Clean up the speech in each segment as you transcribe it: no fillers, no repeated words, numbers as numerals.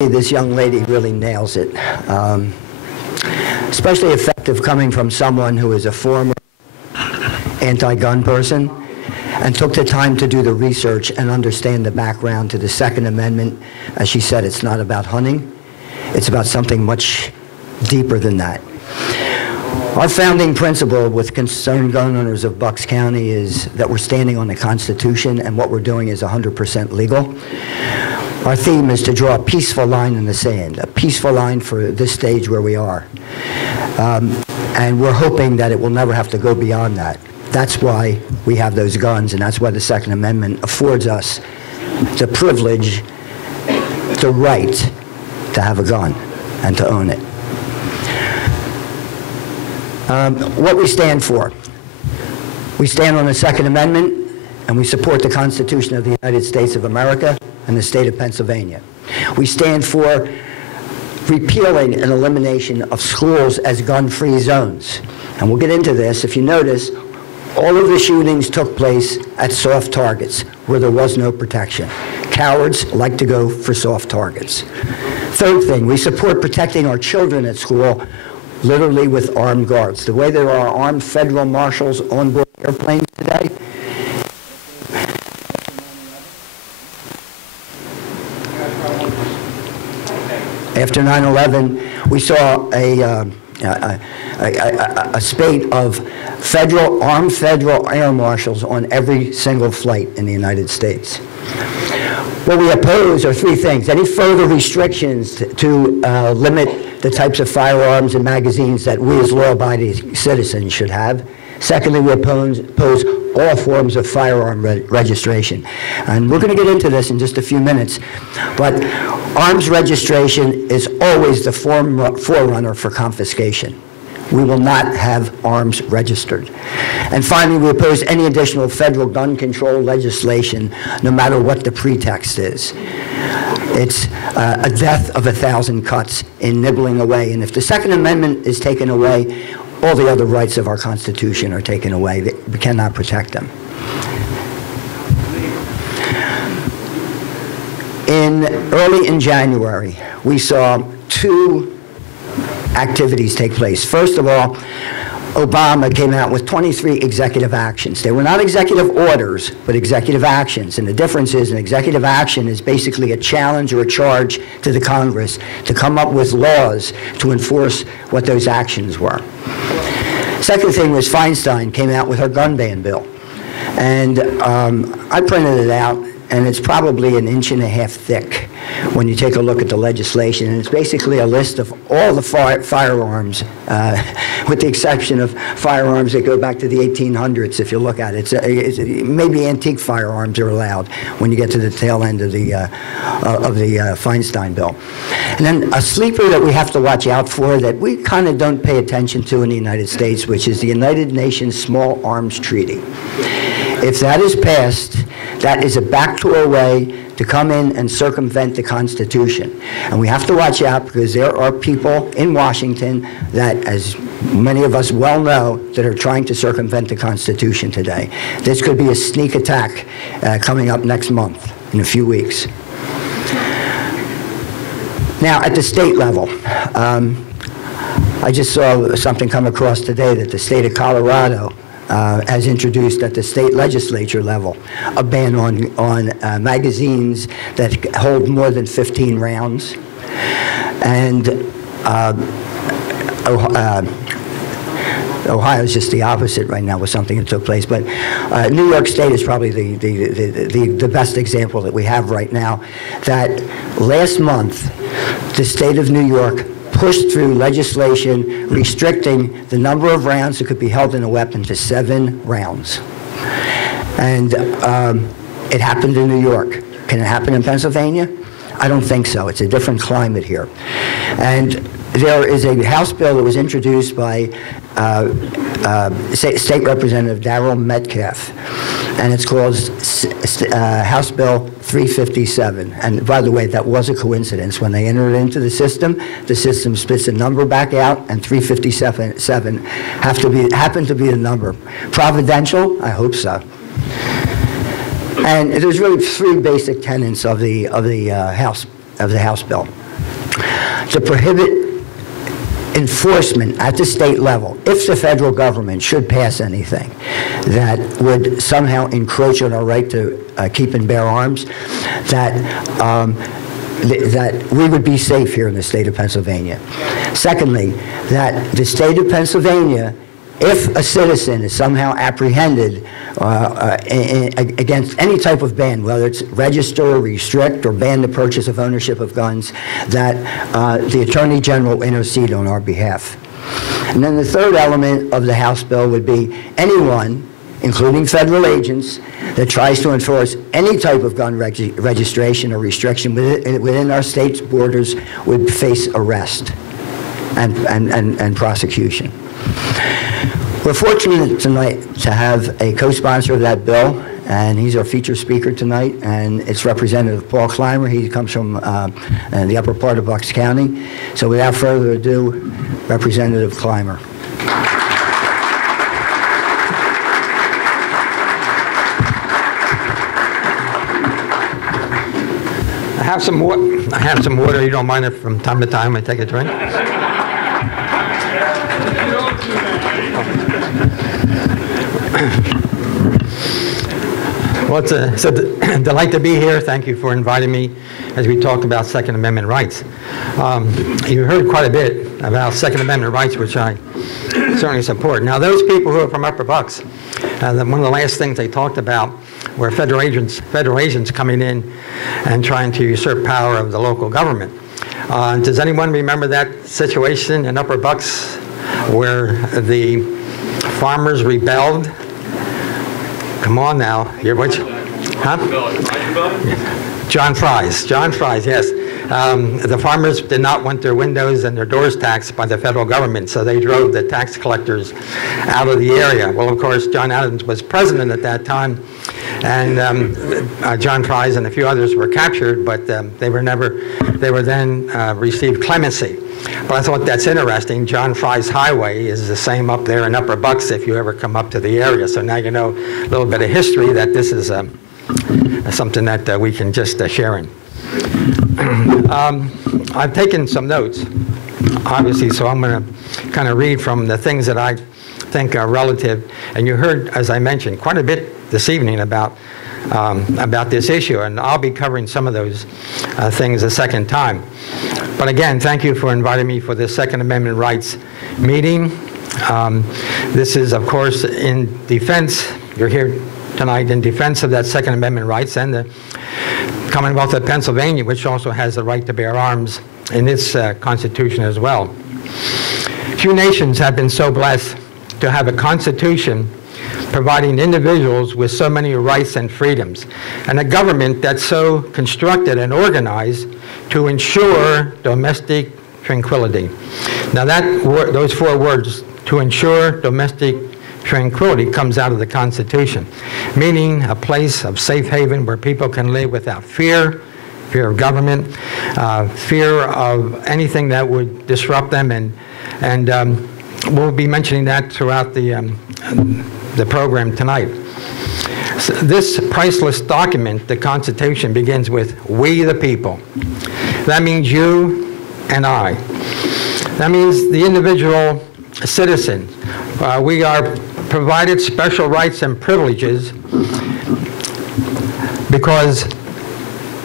This young lady really nails it. Especially effective coming from someone who is a former anti-gun person and took the time to do the research and understand the background to the Second Amendment. As she said, it's not about hunting. It's about something much deeper than that. Our founding principle with concerned gun owners of Bucks County is that we're standing on the Constitution and what we're doing is 100% legal. Our theme is to draw a peaceful line in the sand, a peaceful line for this stage where we are. And we're hoping that it will never have to go beyond that. That's why we have those guns, and that's why the Second Amendment affords us the privilege, the right to have a gun and to own it. What we stand for. We stand on the Second Amendment, and we support the Constitution of the United States of America and the state of Pennsylvania. We stand for repealing and elimination of schools as gun-free zones. And we'll get into this. If you notice, all of the shootings took place at soft targets where there was no protection. Cowards like to go for soft targets. Third thing, we support protecting our children at school literally with armed guards. The way there are armed federal marshals on board airplanes today, after 9/11, we saw a spate of armed federal air marshals on every single flight in the United States. What we oppose are three things. Any further restrictions to limit the types of firearms and magazines that we as law-abiding citizens should have. Secondly, we oppose all forms of firearm registration. And we're going to get into this in just a few minutes. But arms registration is always the forerunner for confiscation. We will not have arms registered. And finally, we oppose any additional federal gun control legislation, no matter what the pretext is. It's a death of 1,000 cuts in nibbling away. And if the Second Amendment is taken away, all the other rights of our Constitution are taken away. We cannot protect them. Early in January, we saw two activities take place. First of all, Obama came out with 23 executive actions. They were not executive orders, but executive actions. And the difference is an executive action is basically a challenge or a charge to the Congress to come up with laws to enforce what those actions were. Second thing was Feinstein came out with her gun ban bill. And I printed it out, and it's probably 1.5 inches thick when you take a look at the legislation. And it's basically a list of all the firearms, with the exception of firearms that go back to the 1800s, if you look at it. Maybe antique firearms are allowed when you get to the tail end of the Feinstein bill. And then a sleeper that we have to watch out for that we kind of don't pay attention to in the United States, which is the United Nations Small Arms Treaty. If that is passed, that is a backdoor way to come in and circumvent the Constitution. And we have to watch out because there are people in Washington that, as many of us well know, that are trying to circumvent the Constitution today. This could be a sneak attack coming up next month, in a few weeks. Now, at the state level, I just saw something come across today that the state of Colorado has introduced at the state legislature level a ban on magazines that hold more than 15 rounds. And Ohio's just the opposite right now with something that took place. But New York State is probably the best example that we have right now. That last month, the state of New York pushed through legislation restricting the number of rounds that could be held in a weapon to 7 rounds. And it happened in New York. Can it happen in Pennsylvania? I don't think so. It's a different climate here. And there is a House bill that was introduced by State Representative Darrell Metcalf, and it's called House Bill 357. And by the way, that was a coincidence. When they entered it into the system spits a number back out, and 357 happened to be the number. Providential? I hope so. And there's really 3 basic tenets of the House bill. to prohibit enforcement at the state level, if the federal government should pass anything that would somehow encroach on our right to keep and bear arms, that we would be safe here in the state of Pennsylvania. Secondly, that the state of Pennsylvania, if a citizen is somehow apprehended against any type of ban, whether it's register, restrict, or ban the purchase of ownership of guns, that the Attorney General will intercede on our behalf. And then the third element of the House bill would be anyone, including federal agents, that tries to enforce any type of gun registration or restriction within our state's borders would face arrest and prosecution. We're fortunate tonight to have a co-sponsor of that bill, and he's our featured speaker tonight, and it's Representative Paul Clymer. He comes from the upper part of Bucks County. So without further ado, Representative Clymer. I have some water. You don't mind if from time to time I take a drink? Well, it's a delight to be here. Thank you for inviting me as we talk about Second Amendment rights. You heard quite a bit about Second Amendment rights, which I certainly support. Now, those people who are from Upper Bucks, one of the last things they talked about were federal agents coming in and trying to usurp power of the local government. Does anyone remember that situation in Upper Bucks where the farmers rebelled? Come on now. You're what? Huh? John Fries, yes. The farmers did not want their windows and their doors taxed by the federal government, so they drove the tax collectors out of the area. Well, of course, John Adams was president at that time, and John Fries and a few others were captured, but they were then received clemency. But I thought that's interesting. John Fries Highway is the same up there in Upper Bucks if you ever come up to the area. So now you know a little bit of history that this is something that we can just share in. I've taken some notes, obviously, so I'm going to kind of read from the things that I think are relative. And you heard, as I mentioned, quite a bit this evening about this issue, and I'll be covering some of those things a second time. But again, thank you for inviting me for this Second Amendment rights meeting. This is, of course, in defense. You're here tonight in defense of that Second Amendment rights and the Commonwealth of Pennsylvania, which also has the right to bear arms in its constitution as well. Few nations have been so blessed to have a constitution providing individuals with so many rights and freedoms, and a government that's so constructed and organized to ensure domestic tranquility. Now those four words, to ensure domestic tranquility, comes out of the Constitution, meaning a place of safe haven where people can live without fear of government, fear of anything that would disrupt them, and we'll be mentioning that throughout the program tonight. So this priceless document, the Constitution, begins with "we the people." That means you and I. That means the individual citizen. We are provided special rights and privileges because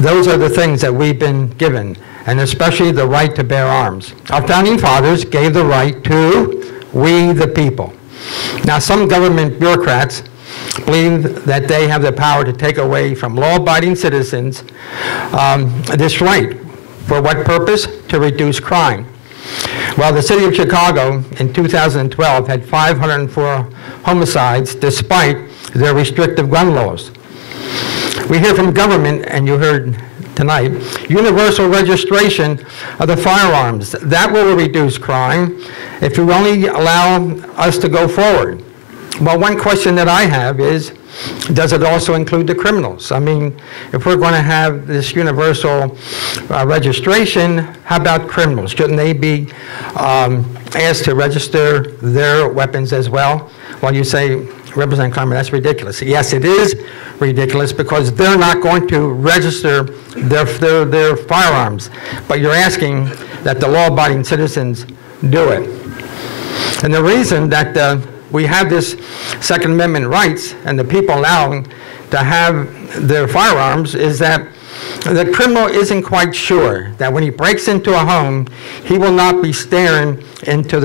those are the things that we've been given, and especially the right to bear arms. Our founding fathers gave the right to we the people. Now, some government bureaucrats believe that they have the power to take away from law-abiding citizens this right. For what purpose? To reduce crime. Well, the city of Chicago in 2012 had 504 homicides despite their restrictive gun laws. We hear from government, and you heard tonight, universal registration of the firearms. That will reduce crime if you only allow us to go forward. Well, one question that I have is, does it also include the criminals? I mean, if we're going to have this universal registration, how about criminals? Shouldn't they be asked to register their weapons as well? Well, you say, Representative Clymer, that's ridiculous. Yes, it is ridiculous because they're not going to register their firearms. But you're asking that the law-abiding citizens do it. And the reason that we have this Second Amendment rights and the people allowing to have their firearms is that the criminal isn't quite sure that when he breaks into a home, he will not be staring into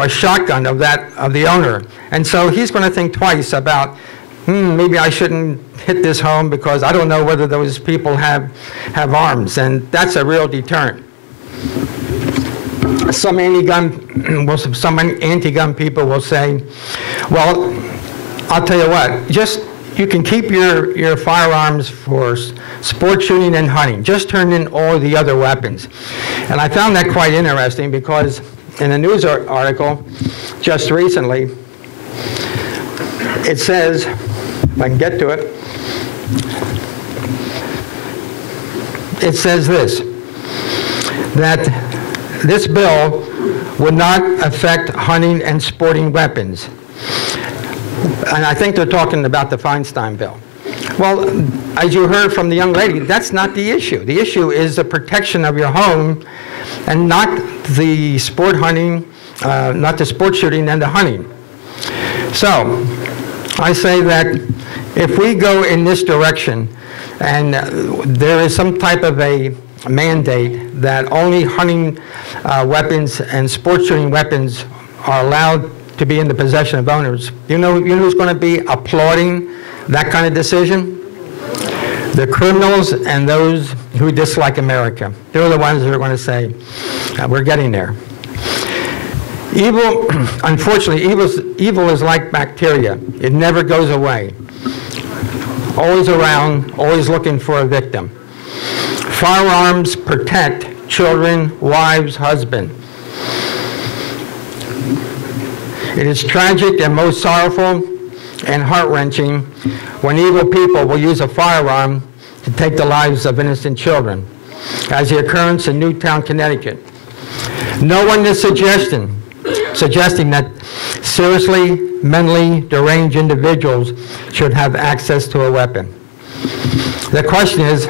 a shotgun of the owner. And so he's going to think twice about, maybe I shouldn't hit this home because I don't know whether those people have arms. And that's a real deterrent. Some anti-gun people will say, well, I'll tell you what, you can keep your firearms for sport shooting and hunting. Just turn in all the other weapons. And I found that quite interesting because in a news article just recently, it says, if I can get to it, it says this, that this bill would not affect hunting and sporting weapons. And I think they're talking about the Feinstein bill. Well, as you heard from the young lady, that's not the issue. The issue is the protection of your home and not the sport hunting, not the sport shooting and the hunting. So I say that if we go in this direction and there is some type of a mandate that only hunting weapons and sport shooting weapons are allowed to be in the possession of owners, you know who's going to be applauding that kind of decision? The criminals and those who dislike America. They're the ones that are going to say, we're getting there. Evil, unfortunately, evil is like bacteria. It never goes away. Always around, always looking for a victim. Firearms protect children, wives, husbands. It is tragic and most sorrowful and heart-wrenching when evil people will use a firearm to take the lives of innocent children, as the occurrence in Newtown, Connecticut. No one is suggesting that seriously mentally deranged individuals should have access to a weapon. The question is,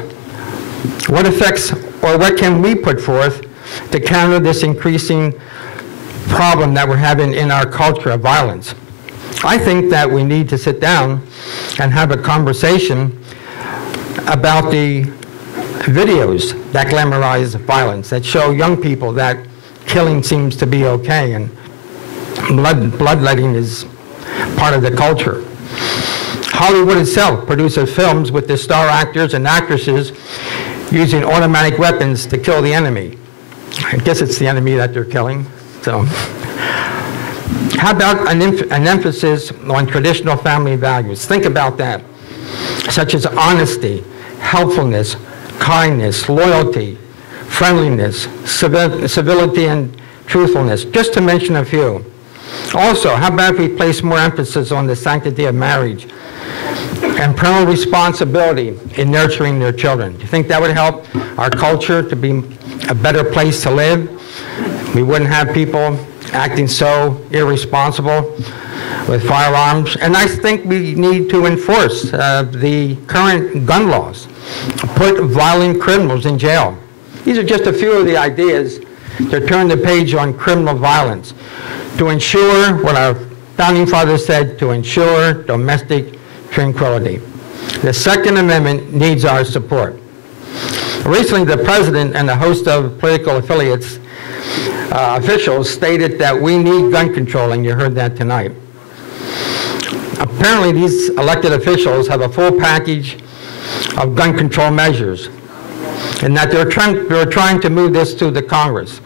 what effects or what can we put forth to counter this increasing problem that we're having in our culture of violence? I think that we need to sit down and have a conversation about the videos that glamorize violence, that show young people that killing seems to be okay and bloodletting is part of the culture. Hollywood itself produces films with the star actors and actresses using automatic weapons to kill the enemy. I guess it's the enemy that they're killing. So, how about an emphasis on traditional family values? Think about that, such as honesty, helpfulness, kindness, loyalty, friendliness, civility, and truthfulness, just to mention a few. Also, how about if we place more emphasis on the sanctity of marriage and parental responsibility in nurturing their children? Do you think that would help our culture to be a better place to live? We wouldn't have people acting so irresponsible with firearms. And I think we need to enforce the current gun laws, put violent criminals in jail. These are just a few of the ideas to turn the page on criminal violence, to ensure what our founding fathers said, to ensure domestic tranquility. The Second Amendment needs our support. Recently, the president and a host of political affiliates, officials stated that we need gun control, and you heard that tonight. Apparently, these elected officials have a full package of gun control measures, and that they're trying to move this to the Congress.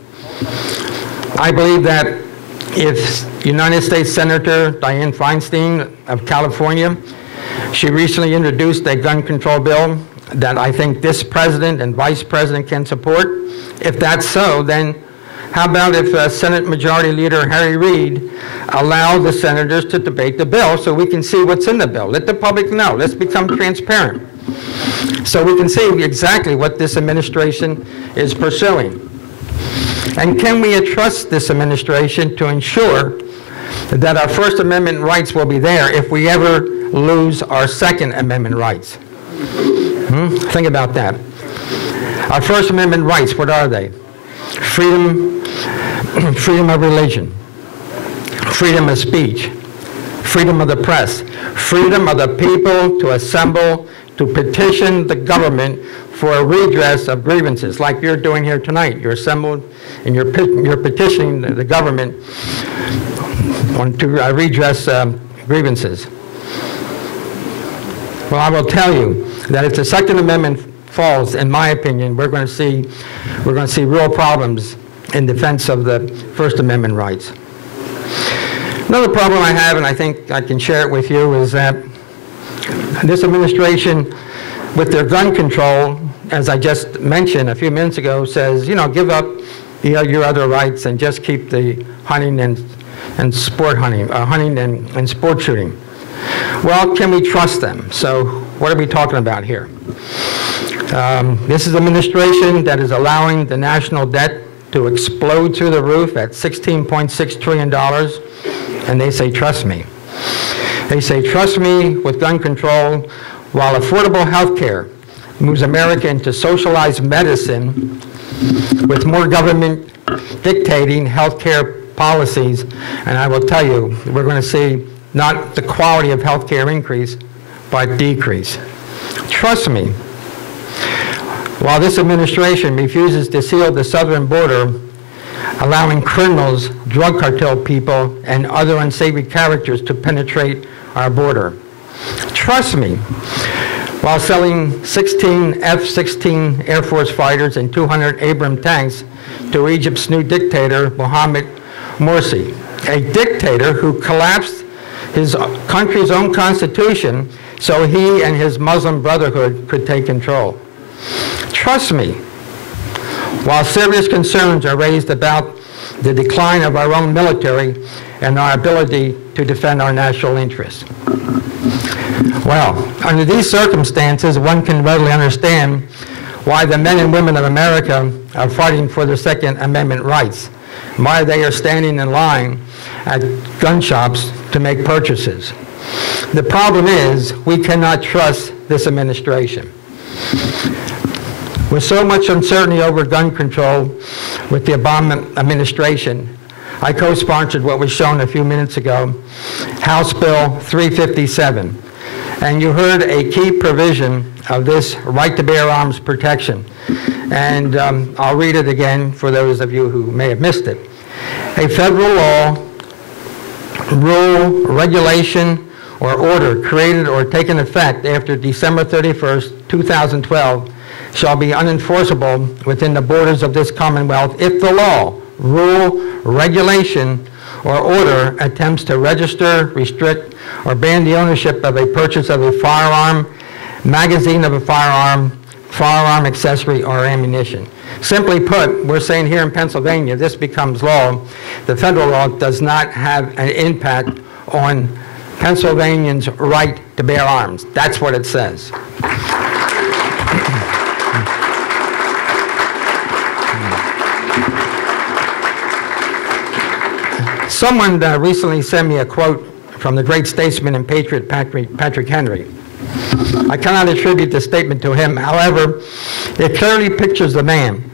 I believe that if United States Senator Dianne Feinstein of California, she recently introduced a gun control bill that I think this president and vice president can support. If that's so, then how about if Senate Majority Leader Harry Reid allowed the senators to debate the bill so we can see what's in the bill? Let the public know. Let's become transparent so we can see exactly what this administration is pursuing. And can we entrust this administration to ensure that our First Amendment rights will be there if we ever lose our Second Amendment rights? Think about that. Our First Amendment rights, what are they? freedom, freedom of religion, freedom of speech, freedom of the press, freedom of the people to assemble, to petition the government for a redress of grievances, like you're doing here tonight. You're assembled and you're petitioning the government to redress grievances. Well, I will tell you that if the Second Amendment falls, in my opinion, we're going to see real problems in defense of the First Amendment rights. Another problem I have, and I think I can share it with you, is that this administration, with their gun control, as I just mentioned a few minutes ago, says, give up your other rights and just keep the hunting and sport hunting, hunting and sport shooting. Well, can we trust them? So what are we talking about here? This is an administration that is allowing the national debt to explode through the roof at $16.6 trillion, and they say, trust me. They say, trust me with gun control, while affordable health care moves America into socialized medicine with more government dictating health care policies. And I will tell you, we're going to see not the quality of health care increase, but decrease. Trust me, while this administration refuses to seal the southern border, allowing criminals, drug cartel people, and other unsavory characters to penetrate our border. Trust me, while selling 16 F-16 Air Force fighters and 200 Abrams tanks to Egypt's new dictator, Mohamed Morsi, a dictator who collapsed his country's own constitution so he and his Muslim Brotherhood could take control. Trust me, while serious concerns are raised about the decline of our own military and our ability to defend our national interests. Well, under these circumstances, one can readily understand why the men and women of America are fighting for their Second Amendment rights, why they are standing in line at gun shops to make purchases. The problem is we cannot trust this administration. With so much uncertainty over gun control with the Obama administration, I co-sponsored what was shown a few minutes ago, House Bill 357. And you heard a key provision of this right to bear arms protection. And I'll read it again for those of you who may have missed it. A federal law, rule, regulation, or order created or taken effect after December 31st, 2012 shall be unenforceable within the borders of this Commonwealth if the law, rule, regulation, or order attempts to register, restrict, or ban the ownership of a purchase of a firearm, magazine of a firearm, firearm accessory, or ammunition. Simply put, we're saying here in Pennsylvania, this becomes law. The federal law does not have an impact on Pennsylvanians' right to bear arms. That's what it says. Someone recently sent me a quote from the great statesman and patriot Patrick Henry. I cannot attribute the statement to him. However, it clearly pictures the man